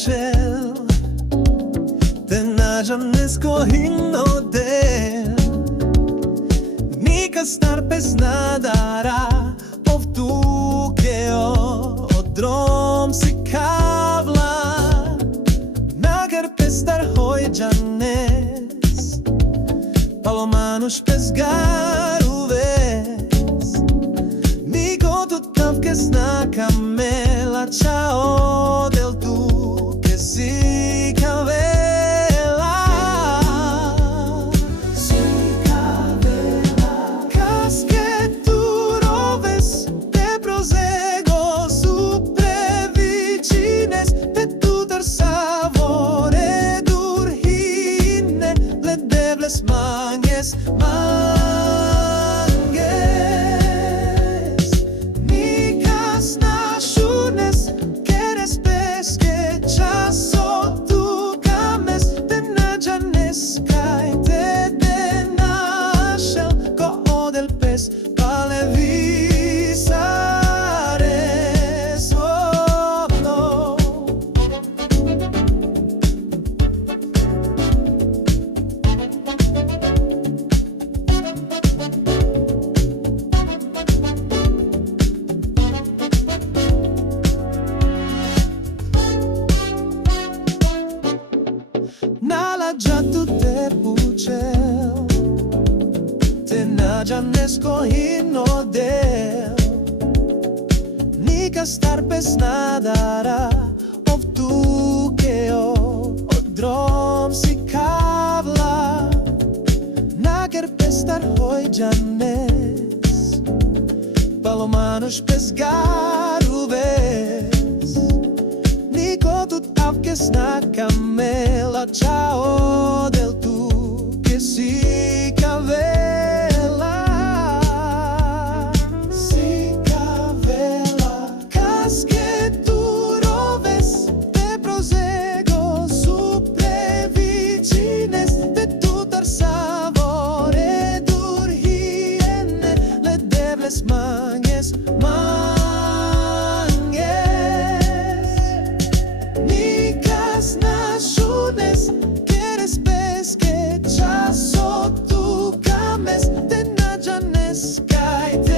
pučel, te nađam neskohinno del. Nika starpes nadara, ovtukeo, odrom si kavla, nagar pestar hojđanes, palomanuš pesgaru ves. Niko tutavke snaka mela, čao del tu que si cavela. Si cavela. Cas que tu roves, te prosego su previcines, te tutar savore durhine, le debles manges, già tu te pučel, te nađam neskohinno del. Nika starpes nadara, ovtukeo, odrom si kavla, nager pestar hojđanes, palomanuš pesgaru ves. Niko tutavke snaka mela, čao del tu que si cavela. Si cavela. Cas que tu roves, te prosego su previcines, te tutar savore durhine, le debles manges, que časo tu kames, te nađa neskaj.